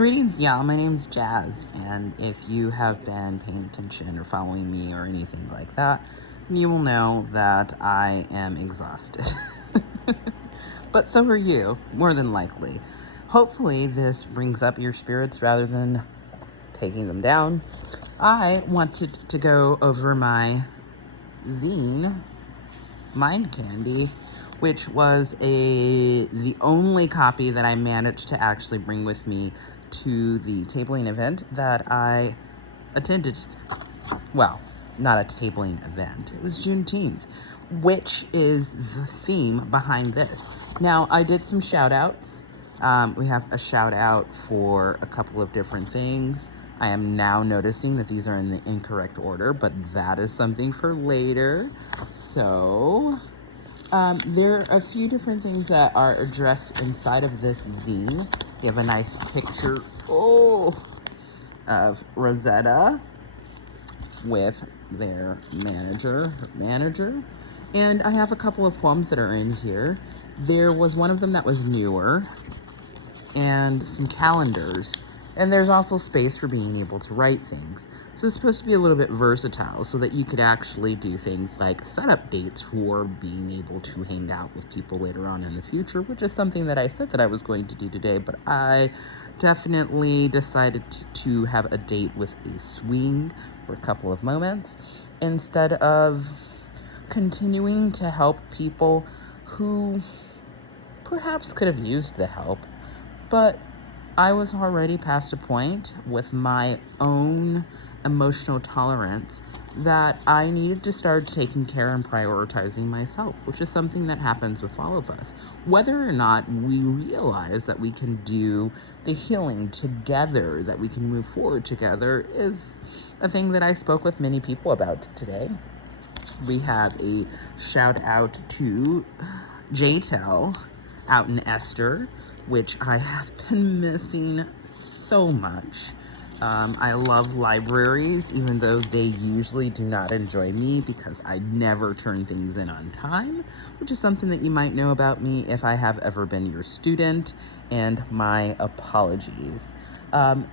Greetings, y'all. My name's Jazz, and if you have been paying attention or following me or anything like that, you will know that I am exhausted. But so are you, more than likely. Hopefully, this brings up your spirits rather than taking them down. I wanted to go over my Zine, Mind Candy, which was the only copy that I managed to actually bring with me to the tabling event that I attended. Well, not a tabling event. It was Juneteenth, which is the theme behind this. Now, I did some shout outs. We have a shout out for a couple of different things. I am now noticing that these are in the incorrect order, but that is something for later. So, there are a few different things that are addressed inside of this zine. You have a nice picture, of Rosetta with their manager. And I have a couple of poems that are in here. There was one of them that was newer, and some calendars. And there's also space for being able to write things. So it's supposed to be a little bit versatile so that you could actually do things like set up dates for being able to hang out with people later on in the future, which is something that I said that I was going to do today, but I definitely decided to have a date with a swing for a couple of moments instead of continuing to help people who perhaps could have used the help, but I was already past a point with my own emotional tolerance that I needed to start taking care and prioritizing myself, which is something that happens with all of us. Whether or not we realize that we can do the healing together, that we can move forward together, is a thing that I spoke with many people about today. We have a shout out to JTEL out in Esther, which I have been missing so much. I love libraries, even though they usually do not enjoy me because I never turn things in on time, which is something that you might know about me if I have ever been your student, and my apologies.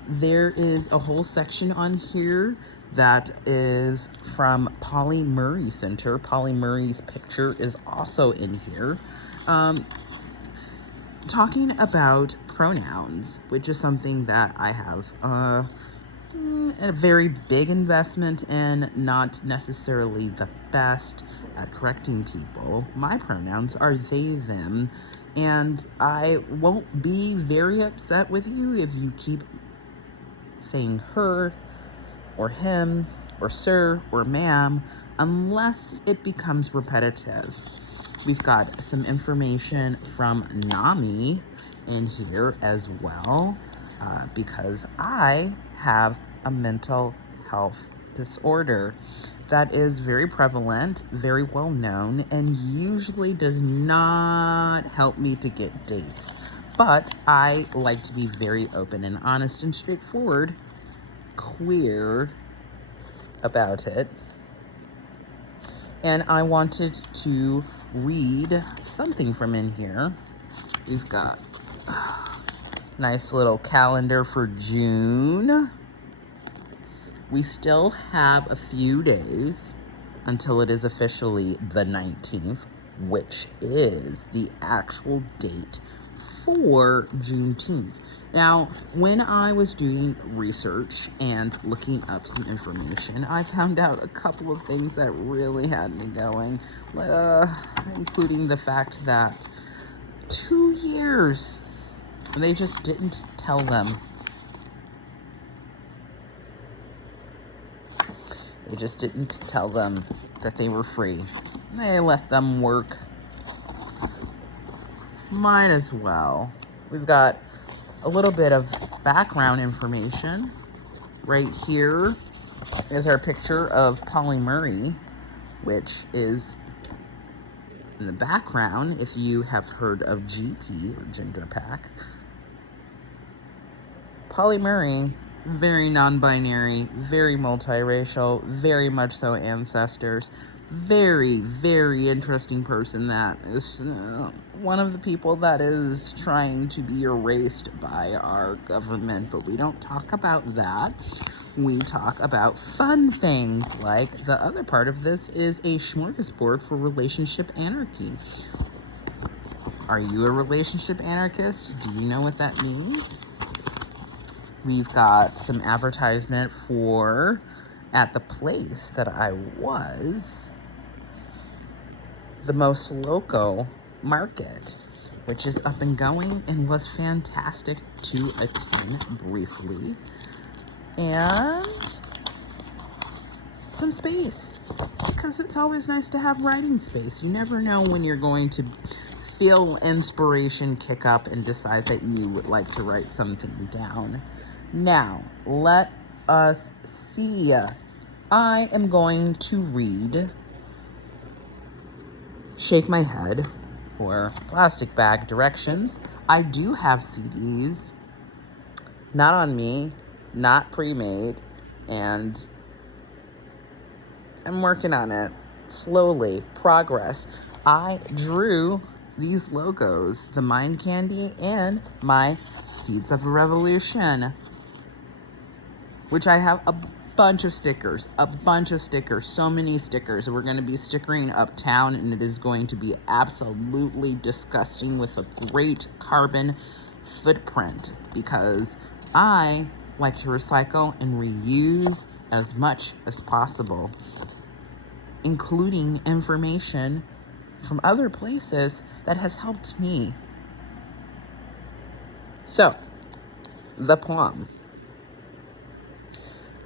There is a whole section on here that is from Polly Murray Center. Polly Murray's picture is also in here. Talking about pronouns, which is something that I have a very big investment in, not necessarily the best at correcting people. My pronouns are they, them, and I won't be very upset with you if you keep saying her or him or sir or ma'am, unless it becomes repetitive. We've got some information from NAMI in here as well, because I have a mental health disorder that is very prevalent, very well known, and usually does not help me to get dates. But I like to be very open and honest and straightforward, queer about it. And I wanted to read something from in here. We've got a nice little calendar for June. We still have a few days until it is officially the 19th, which is the actual date for Juneteenth. Now, when I was doing research and looking up some information, I found out a couple of things that really had me going, including the fact that 2 years, they just didn't tell them. They just didn't tell them that they were free. They let them work. Might as well. We've got a little bit of background information. Right here is our picture of Polly Murray, which is in the background, if you have heard of GP or Gender Pack. Polly Murray, very non-binary, very multiracial, very much so ancestors, very, very interesting person that is one of the people that is trying to be erased by our government, but we don't talk about that. We talk about fun things, like the other part of this is a smorgasbord for relationship anarchy. Are you a relationship anarchist? Do you know what that means? We've got some advertisement for at the place that I was, the Most Loco Market, which is up and going and was fantastic to attend briefly. And some space, because it's always nice to have writing space. You never know when you're going to feel inspiration kick up and decide that you would like to write something down. Now, let us see. I am going to read Shake My Head, or Plastic Bag Directions. I do have CDs, not on me, not pre-made, and I'm working on it. Slowly, progress. I drew these logos, the Mind Candy and my Seeds of a Revolution, which I have a bunch of stickers, so many stickers. We're going to be stickering uptown, and it is going to be absolutely disgusting with a great carbon footprint, because I like to recycle and reuse as much as possible, including information from other places that has helped me. So, the poem.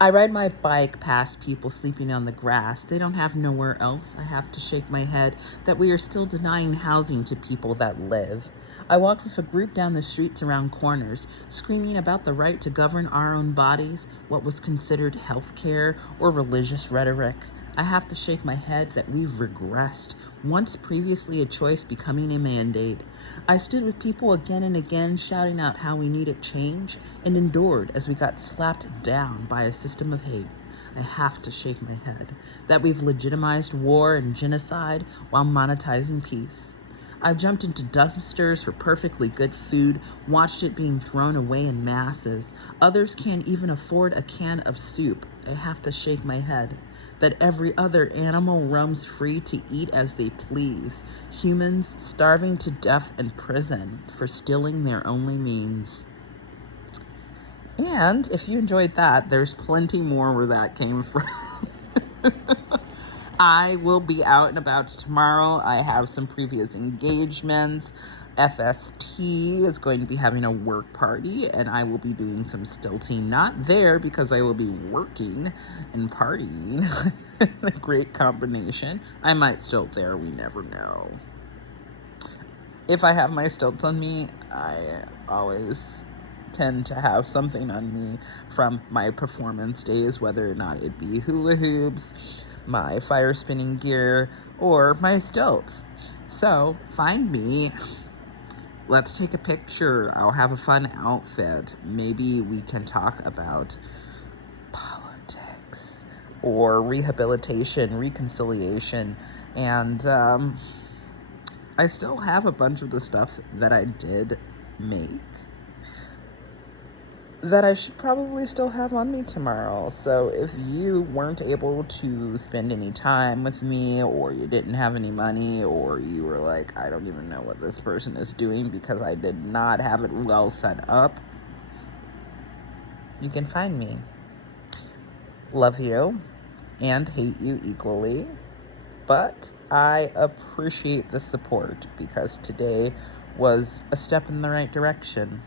I ride my bike past people sleeping on the grass. They don't have nowhere else. I have to shake my head that we are still denying housing to people that live. I walked with a group down the streets around corners, screaming about the right to govern our own bodies, what was considered health care or religious rhetoric. I have to shake my head that we've regressed, once previously a choice becoming a mandate. I stood with people again and again, shouting out how we needed change, and endured as we got slapped down by a system of hate. I have to shake my head that we've legitimized war and genocide while monetizing peace. I've jumped into dumpsters for perfectly good food, watched it being thrown away in masses. Others can't even afford a can of soup. I have to shake my head that every other animal roams free to eat as they please. Humans starving to death in prison for stealing their only means. And if you enjoyed that, there's plenty more where that came from. I will be out and about tomorrow. I have some previous engagements. FST is going to be having a work party, and I will be doing some stilting. Not there, because I will be working and partying. A great combination. I might stilt there, we never know. If I have my stilts on me, I always tend to have something on me from my performance days, whether or not it be hula hoops, my fire spinning gear, or my stilts. So find me. Let's take a picture. I'll have a fun outfit. Maybe we can talk about politics or rehabilitation, reconciliation, and I still have a bunch of the stuff that I did make that I should probably still have on me tomorrow. So if you weren't able to spend any time with me, or you didn't have any money, or you were like, I don't even know what this person is doing because I did not have it well set up, you can find me. Love you and hate you equally, but I appreciate the support, because today was a step in the right direction.